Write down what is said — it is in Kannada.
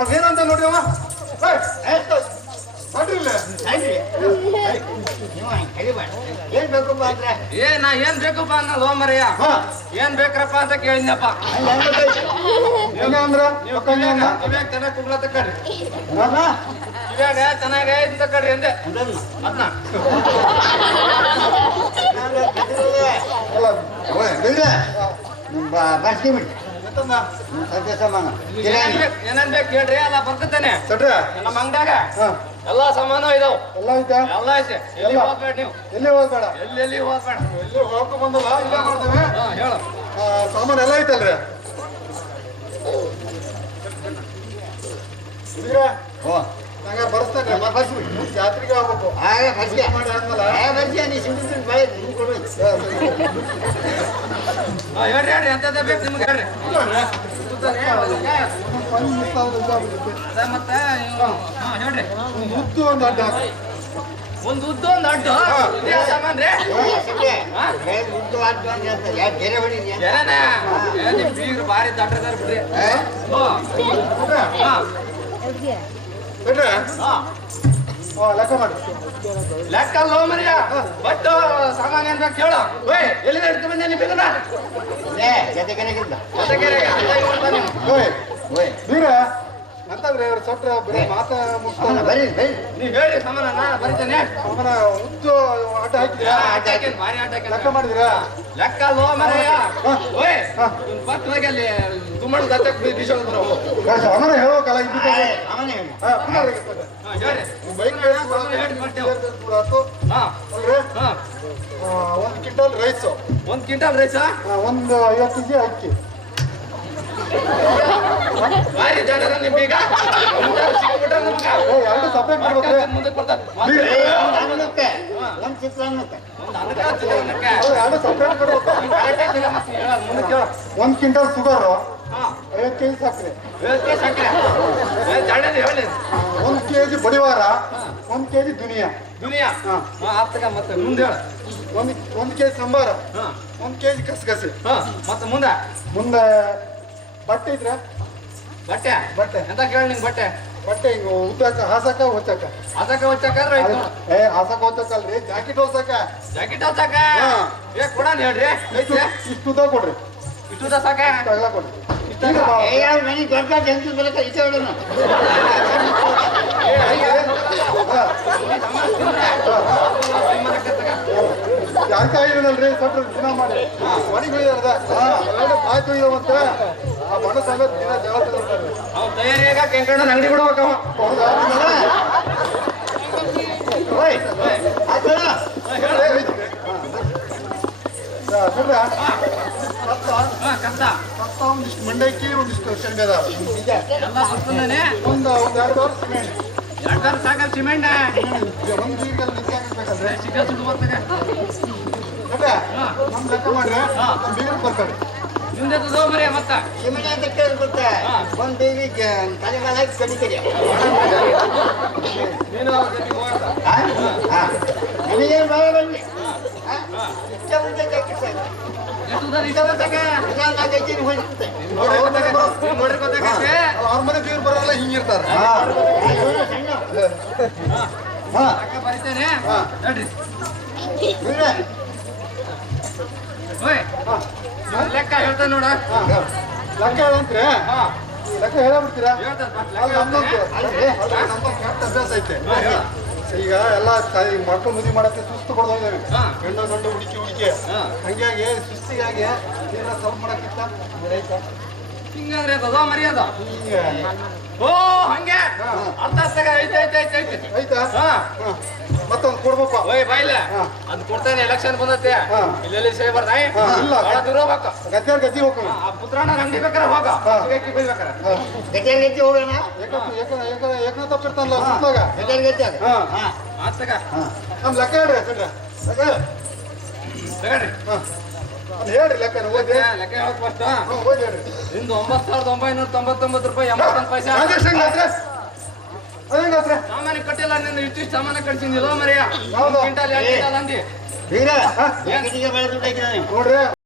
ಅದೇನಂತ ನೋಡ್ರಿ. ಏನ್ ಬೇಕಪ್ಪ ಅಂದ್ರೆ ಏ ನಾ ಏನ್ ಬೇಕಪ್ಪ ಅನ್ನೋದು ಹಾ. ಏನ್ ಬೇಕ್ರಪ್ಪ ಅಂತ ಕೇಳಿದ್ನಪ್ಪ ಏನ ಅಂದ್ರ ನೀವು ಅಂದ? ಕಿವ್ಯಾಗ ಚೆನ್ನಾಗಿ ಕುಗ್ಲ ತಕ್ಕಡ್ರಿ? ಕಿವ್ಯಾಗ ಚೆನ್ನಾಗ ತಕ್ಕಡ್ರಿ ಅಂದೆ ಅದ್ನ ಅಲ್ಲ, ಬೈರೆ. ಬರ್ಸಿ ಬಿಡಿ ಎಂತಂದ? ಸಂತೋಷ ಮಾಡ ಏನೇನ್ ಬೇಕ್ ಹೇಳ್ರಿ ಎಲ್ಲ ಬರ್ಕತ್ತೇನೆ ಸಟ್ರೆ? ನಮ್ಮ ಅಂಗಡ್ಯಾಗ ಎಲ್ಲಾ ಸಾಮಾನು ಇದಾವೆ. ಎಲ್ಲ ಐತಾ? ಎಲ್ಲ ಐತೆ. ಎಲ್ಲಿ? ಹೋಗ್ಬೇಡ ನೀವು? ಎಲ್ಲಿ ಹೋಗ್ಬೇಡ? ಎಲ್ಲಿ ಎಲ್ಲಿ ಹೋಗ್ಬೇಡ? ಎಲ್ಲಿ ಹೋಗ್ಕೊ ಬಂದಲ್ಲ ಇಲ್ಲೇ ಮಾಡ್ತೇವೆ. ಹೇಳು. ಸಾಮಾನ್ ಎಲ್ಲ ಐತಲ್ರಿ? ನಂಗ ಬರ್ಸ್ತೇನೆ. ಬರ್ಸ್ಬಿಡಿ. ಜಾತ್ರೆಗೆ ಹೋಗ್ಬೇಕು. ಹಾಗೆ ಬರ್ಸಿ. ಮಾಡಿ ಆದ್ಮೇಲೆ. ಬರ್ಸಿ. ಹೇಳ್ರಿ ಹೇಳ್ರಿ ಎಂತದ ಬೇಕು ನಿಮ್ಗೆ ಹೇಳ್ರಿ ಸುತ್ತಾನೆ, ಒಳಗೆ. ಒಂದು ಮಿಸ್ ಆದ್ರೆ ಇದಾಗ್ಬಿಡುತ್ತೆ. ಅದ ಮತ್ತೆ ಇವ್ನು- ಹಾ ಹೇಳ್ರಿ ಒಂದು ಉದ್ದು ಒಂದು ಅಡ್ಡ ಹಾಕಿ. ಒಂದ್ ಉದ್ದು ಒಂದ್ ಅಡ್ಡು ಇದೇ ಸಾಮಾನ್ ರೀ ಹಾ? ಉದ್ದು ಆಡ್ತು ಅಂತ ಹೇಳ್ತಾರೆ ಯಾರು ಗೆರೆ ಹೊಡೀನಿ ಏನೇನ ಏ, ನಿಮ್ ಬೀಗ್ರು ಭಾರಿ ದಡ್ಡದಾರ ಬಿಡ್ರಿ ಓ, ಹುಡ್ಗ್ರೆ, ಹಾ, ಬಿಡ್ರೆ? ಲೆಕ್ಕ ಮಾಡಿ. ಲೆಕ್ಕ ಅಲ್ಲೋ ಮರಿಯ. ಬಟ್ಟು ಸಾಮಾನ್ಯ ಅಂತ ಬೇಕು ಹೇಳು ಓಯ್ ಎಲ್ಲಿ ನಡ್ಕೊಂಡ್ ಬಂದೆ ನಿಮ್ಮ ಇದನ್ನ? ಏ ಅಲ್ಲೇ ಇವ್ರು ಓಯ್ ಓಯ್. ಬೀರ ಇವ್ರ ಬರೀ ಮಾತ ಮುಗಿಸ್ತಾನೆ ಹೇಳಿ ಸಾಮಾನ ಬರಿತೇನೆ. ಅವನ ಉದ್ದು. ಲೆಕ್ಕ ಮಾಡಿದ್ರಾ? ಲೆಕ್ಕ ಮರಯ್ಯ. ಓಯ್ ಅಲ್ಲಿ ತುಮ್ಮಡ್ ದತ್ತಕ್ ಬೀಸೋದ್ರು ನಾವು ಅವನ ಹೇಳಿ ಹಾ, ಪುನಃ ರೆಗಿಸ್ತಾರೆ. ಹಾ, ಹೇಳ್ರಿ. ಬೈಕ್ ಒಂದು ಕ್ವಿಂಟಲ್ ರೈಸು ಒಂದ್ ಕ್ವಿಂಟಲ್ ರೈಸ ಒಂದ್ ಒಂದು ಐವತ್ತು ಕೆಜಿ ಅಕ್ಕಿ. ಜನ ನಿಮ್ ಈಗ? ಸಿಕ್ಬಿಟ್ರೆ ನಮ್ಗ ಎರಡು ಸಪ್ರೇಟ್ ಮುಂದಕ್ಕೆ ಬರ್ತಾರೆ. ಒಂದು ಚಿತ್ರಾನ್ನಕ್ಕೆ ಎರಡು ಸಪ್ರೇಟ್ ಕೊಡ್ಬೇಕು. ಒಂದು ಕ್ವಿಂಟಲ್ ಶುಗರು ಹಾ, ಐವತ್ತು ಕೆಜಿ ಸಕ್ಕರೆ. ಒಂದು ಕೆಜಿ ಬಡಿವಾರ ಒಂದು ಕೆಜಿ ದುನಿಯಾ. ದುನಿಯಾ? ಹಾ. ಹಾ, ಆತ್ಗ ಮತ್ತೆ ಮುಂದೆ ಹೇಳು. ಒಂದು ಒಂದು ಕೆಜಿ ಸಂಬಾರ ಹಾ, ಒಂದು ಕೆಜಿ ಕಸಗಸೆ ಹಾ, ಮತ್ತೆ ಮುಂದೆ? ಮುಂದೆ ಬಟ್ಟೆ ಇದ್ರೆ ಬಟ್ಟೆ ಬಟ್ಟೆ. ಎಂತ ಕೇಳಿ ನಿಂಗೆ ಬಟ್ಟೆ? ಬಟ್ಟೆ ಹಿಂಗ ಉದ್ದಾಕ ಹಾಸಕ ಹೊಚ್ಚಕ ಅದಕ್ಕೆ ಆಯ್ತು ಏ ಹಾಸಕ ಹೊಚ್ಚಕಲ್ರಿ ಜಾಕೆಟ್ ಹೊಸಕ ಜಾಕೆಟ್ ಹಚ್ಚಾಕ. ಏ ಕೊಡ ಹೇಳ್ರಿ. ಇಷ್ಟು ಇಷ್ಟು ಉದ್ದ ಕೊಡ್ರಿ. ಇಷ್ಟು ಸಾಕ? ತಗಲ ಕೊಡ್ರಿ. ಏ ಯಾವ ನನಗೆ ದೊಡ್ಡ ಜಂತು ಬರಕ ಈಚೆ ಹೊಡೋಣ ಏ, ಸ್ವಲ್ಪ ದಿನ ಮಾಡಿ. ಮನೆಗೆ ಹೋಗಿದಾರದ ಎರಡು ಬಾಯ್ ತೊಯ್ದವಂತ ಅವ್ನು ತಯಾರಿಯಾಗ ಕೆಂಕಣ್ಣ ಅಂಗಡಿ ಕತ್ತ. ಒಂದಿಷ್ಟು ಮಂಡಕ್ಕಿ ಒಂದಿಷ್ಟು ಶೇಂಗದ ಒಂದು ಒಂದು ಎರಡು ವರ್ಷ ಸಿಮೆಂಟ್. ಎರಡು ಸಾವಿರ ಸಾಕಲ್ ಸಿಮೆಂಟ್? ಒಂದು ಬೀಗಲ್ಲಿ ನಿಂತ್ಕೊಂಡ್ಬೇಕಂದ್ರೆ ಸಿಕ್ಕ ಸುಟ್ಟು ಬರ್ತಾಗ ನೋಡ್ರ ನಮ್ ಲೆಕ್ಕ ಮಾಡ್ರೆ. ಬೀಗರು ಬರ್ತಾರೆ. ನಿಮ್ದೆ ತಗೋ ಮರಿ ಮತ್ತ? ಸಿಮನೆ ಅಂತ ಕೇಳಿ ಗೊತ್ತಾ ಒಂದು ದೇವಿ ತಲೆ ಮೇಲೆ ಹಾಕಿ ಕಡಿತೀರಿ ನೀನು ನನಗೇನು ಭಯ ಇಷ್ಟ ಮುಂದೆ ಅವ್ರ ಮನೆ ಬರೋಲ್ಲ ಹಿಂಗಿರ್ತಾರೆ ಬರಿತೇನೆ. ನೋಡ್ರಿ. ಲೆಕ್ಕ ಹೇಳ್ತಾನೆ ನೋಡ. ಲೆಕ್ಕ ಹೇಳಂತ್ರಿ? ಹಾ. ಲೆಕ್ಕ ಹೇಳಬಿಡ್ತೀರಾ? ಅಭ್ಯಾಸ ಐತೆ. ಈಗ ಎಲ್ಲ ಮಕ್ಕಳು ಮುದಿ ಮಾಡಕ್ಕೆ ಸುಸ್ತು ಕೊಡ್ದೋಗಿದ್ದೇವೆ ಗಂಡ ಗಂಡು ಹುಡುಕಿ ಹುಡುಕಿ. ಹಂಗಾಗಿ ಸುಸ್ತಿಗಾಗಿ ನೀರ ಸ್ವಲ್ಪ ಮಾಡಕ್ಕಿತ್ತ? ರೈತ ಹಿಂಗಂದ್ರೆ ತಗೋ ಮರ್ಯಾದ? ಓ ಹಂಗೆ. ಅರ್ಥ ಐತೆ ಐತೆ ಐತೆ ಐತೆ. ಐತೆ ಹಾ ಹಾ. ಕೊಡ್ಬೇಕು. ಓಯ್ ಬಾಯ್ಲೆ ಹಾ. ಅದ್ ಕೊಡ್ತೇನೆ ಎಲೆಕ್ಷನ್ ಬಂದತ್ತೆ. ಇಲ್ಲೆಲ್ಲಿ ಸೇ ಬರ್ತಾಯಿ ಇಲ್ಲ. ಬಹಳ ದೂರ ಗದ್ದೆ ಆ ಪುತ್ರಣ್ಣ ಅಂಗಡಿ ಬೇಕಾರೆ ಹೋಗ. ಗದ್ದೆ ಹೋಗೋಣ? ಏಕ ಏಕನ ತಪ್ಪಿರ್ತಾನಲ್ಲ ಸುತ್ತಾಗ. ಗದ್ದೆ ಆತಗ ನಮ್ ಲೆಕ್ಕ ಹೇಳ್ರಿ ಲೆಕ್ಕ ಹೇಳ್ರಿ. ಲೆಕ್ಕ ಓದಿ. ಲೆಕ್ಕ ಹೇಳಕ್ ಫಸ್ಟ್ ಓದಿ ಹೇಳ್ರಿ. ಒಂಬತ್ತು ಸಾವಿರದ ಒಂಬೈನೂರ ತೊಂಬತ್ತೊಂಬತ್ತು ರೂಪಾಯಿ ಎಂಬತ್ತೊಂದು ಪೈಸೆ ಕಟ್ಟಿಲ್ಲ ನಿನ್ನ ಇಷ್ಟು ಸಾಮಾನ್ಯ ಕಟ್ಸಿದ್ನಿಲ್ಲ ಮರಿಯ. ಹೌದು. ಕ್ವಿಂಟಲ್ ಎರಡು ಕ್ವಿಂಟಲ್ ಅಂದಿ. ನೋಡ್ರಿ.